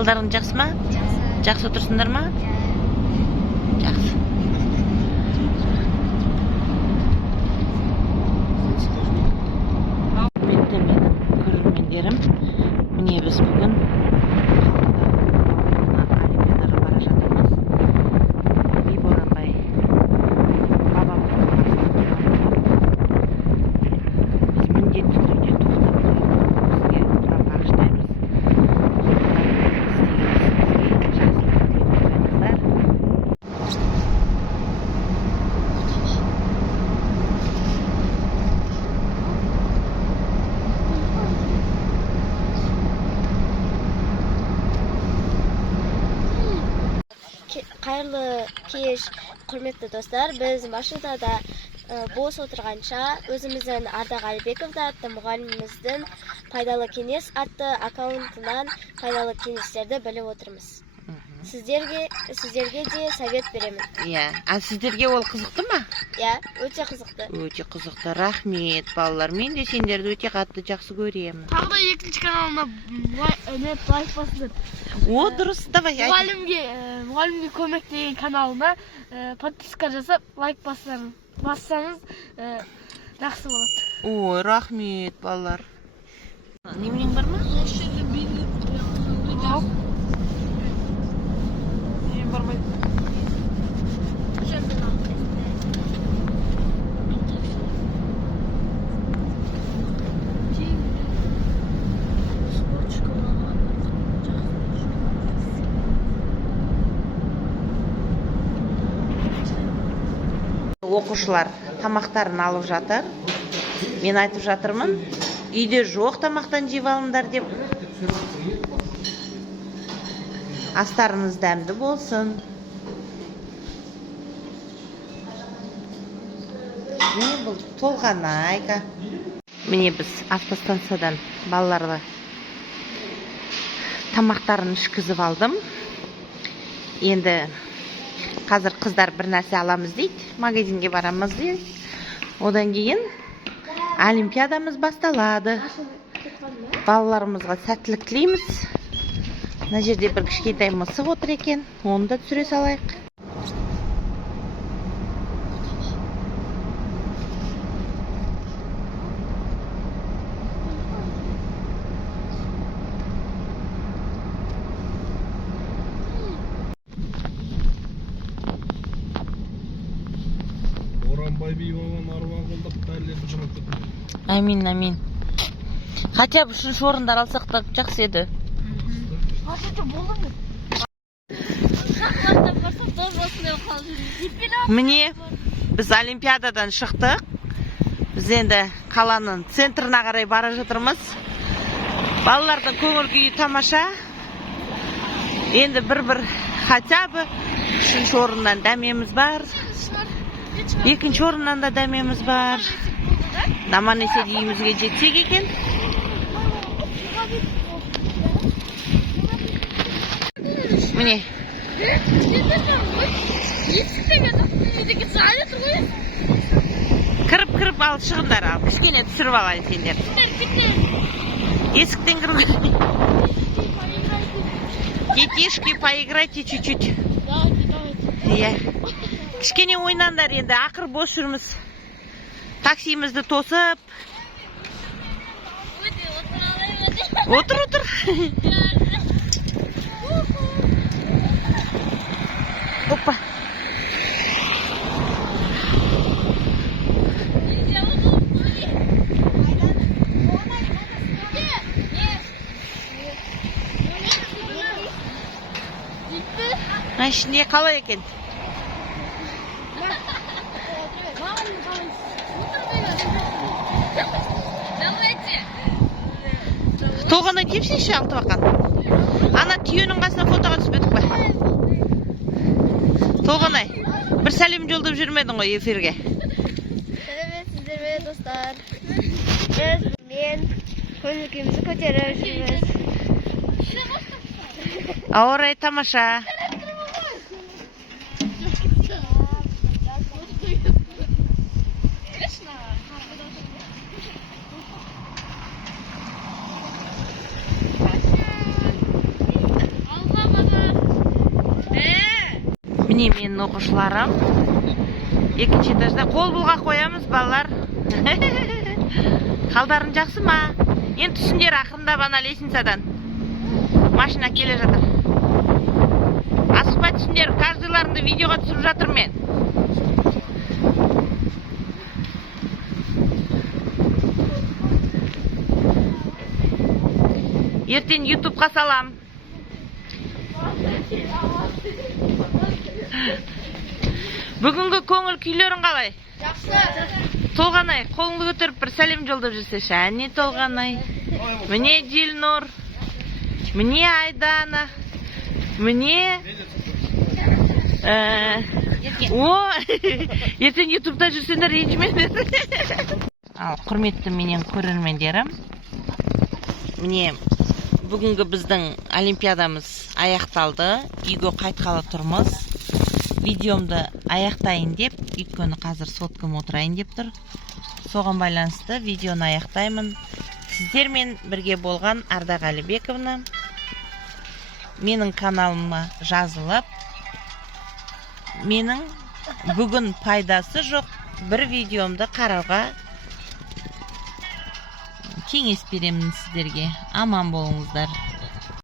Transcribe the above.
Қалдарың жақсы ма? Жақсы отырсыңдар ма? Жақсы. Құрметті менің көрермендерім, міне біз бүгін Олимпиадаға бара жатырмыз. Боранбай бабамыздың басынан біз міндетті түрде тоқтап сізге тұрап бағыштаймыз. Қайырлы кеш, құрметті достар. Біз машинада бос отырғанша өзіміздің Ардақ Әлібековна атты мұғаліміміздің пайдалы кеңес атты аккаунтынан пайдалы кеңестерді біліп отырмыз. Сіздерге де совет беремін. Иә, а сіздерге ол қызықты ма? Иә, өте қызықты. Өте қызықты. Рахмет, балалар. Мен де сендерді өте қатты жақсы көремін. Тағы да екінші каналына лайк басыңдар. О, дұрыс, давай. Мұғалімге көмек деген каналына подписка жасап, лайк бассаңыз жақсы болады. Ой, рахмет, балалар. Неменең бар ма? Бармайды. Оқушылар тамақтарын алып жатыр. Мен айтып жатырмын, үйде жоқ тамақтан жеп алыңдар деп. Астарыңыз дәмді болсын. Міне бұл толғанайка. Міне біз автостанциядан балаларға тамақтарын ішкізіп алдым. Енді қазір қыздар бір нәрсе аламыз дейді, магазинге барамыз дейді. Одан кейін олимпиадамыз басталады. Балаларымызға сәттілік тілейміз. Мына жерде бір кішкентай мысық отыр екен, оны да түсіре салайық. Боранбай би бабам аруағын қолдап бәрілерді жамап кетті. Амин, амин. Хотя бы үшінші орындар алсақ та жақсы еді. Міне, біз олимпиададан шықтық. Біз енді қаланың центрына қарай бара жатырмыз. Балалардың көңіл күйі тамаша. Енді бір хотя бы үшінші орыннан дәмеміз бар. Екінші орыннан да дәмеміз бар. Наман есе дейімізге жетсек екен. Міне. Кіріп ал шығындар ал. Кішкене түсіріп алайын сендер. Есіктен кіріп. Детишки, поиграйте чуть-чуть. Иә. Кішкене ойнандар енді, ақыр бос жүрміз. Таксимізді тосып. Отыр. Опа. Ішінде қалай екен? Толғанай кепсейші алты бақан. Ана түйенің қасына фотоға түспедік па? Толғанай, бір сәлем жолдап жүрмедің ғой эфирге. Сәлеметсіздер ме, достар? Мен көңіл күйімізді көтеріп жүрміз. Ауа райы тамаша. менің оқушыларым. Екінші этажда қол бұлғап қоямыз, балалар. Қалдарың жақсы ма? Енді түсіндер ақырындап ана лестницадан. Машина келе жатыр. Асықпай түсіндер, каждыйларыңды видеоға түсіріп жатыр мен. Ертең ютубқа салам. Бүгінгі көңіл күйлерің қалай? Толғанай, қолыңды көтеріп бір сәлем жолдап жүрсеші. Әне Толғанай. Міне Дилнұр. Міне Айдана. Міне... Ертең ютубта жүрсендер ренжімеңдер. Құрметті менен көрермендерім. Міне бүгінгі біздің олимпиадамыз аяқталды. Үйге қайтқалы тұрмыз. Видеомды аяқтайын деп, өйткені қазір соткам отырайын деп тұр. Соған байланысты видеоны аяқтаймын. Сіздермен бірге болған Ардақ Әлібековна менің каналыма жазылып, менің бүгін пайдасы жоқ бір видеомды қарауға кеңес беремін сіздерге. Аман болыңыздар.